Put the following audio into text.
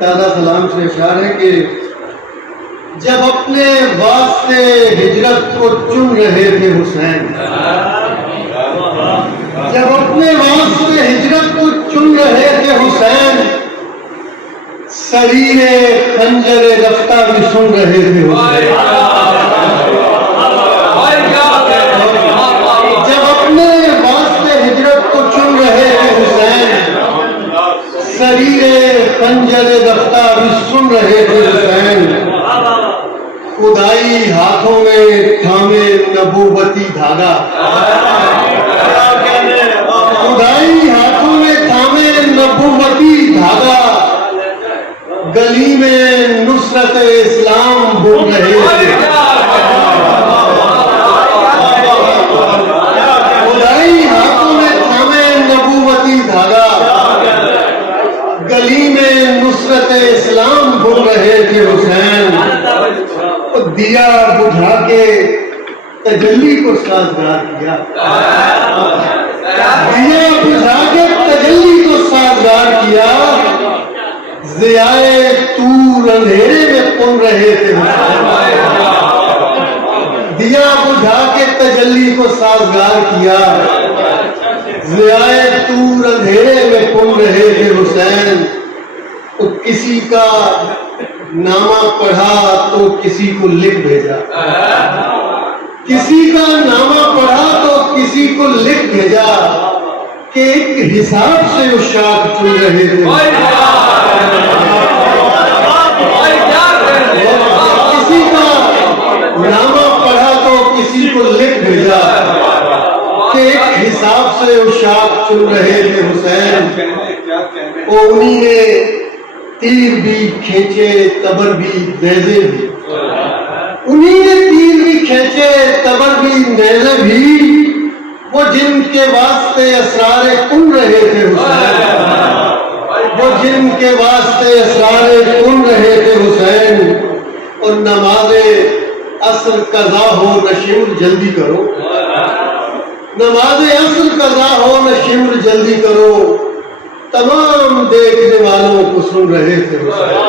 تازہ کلام سے اشعار ہے کہ جب اپنے واسطے ہجرت کو چن رہے تھے حسین، جب اپنے واسطے ہجرت کو چن رہے تھے حسین، سریر خنجر رفتہ بھی سن رہے تھے حسین۔ جب اپنے واسطے ہجرت کو چن رہے تھے حسین، سریر خنجر رفتہ بھی سن رہے تھے حسین۔ خدائی ہاتھوں میں تھامے نبوتی دھاگا، خدائی ہاتھوں میں تھامے نبوتی دھاگا، گلی میں نصرت اسلام بول رہے تھے۔ خدائی ہاتھوں میں تھامے نبوتی دھاگا، گلی میں نصرت اسلام بول رہے تھے حسین۔ دیا بجھا کے تجلی کو سازگار کیا، دیا بجھا کے تجلی کو سازگار کیا، ضیائے طور اندھیرے میں پن رہے تھے حسین۔ دیا بجھا کے تجلی کو سازگار کیا، ضیائے طور اندھیرے میں پن رہے تھے حسین۔ تو کسی کا نامہ پڑھا تو کسی کو لکھ بھیجا، کسی کا نامہ پڑھا تو کسی کو لکھ بھیجا کہ ایک حساب سے عشاق چن رہے تھے۔ کسی کا نامہ پڑھا تو کسی کو لکھ بھیجا کہ ایک حساب سے عشاق چن رہے تھے حسین۔ انہی نے تیر بھی کھینچے تبر بھی نیزے بھی، انہی نے تیر بھی کھینچے تبر بھی نیزے بھی، وہ جن کے واسطے اسرار کن رہے تھے حسین، وہ جن کے واسطے اسرار کن رہے تھے حسین۔ اور نماز عصر قضا ہو نہ شمر جلدی کرو، نماز عصر قضا ہو نہ شمر جلدی کرو، تمام دیکھنے والوں کو سن رہے تھے حسین۔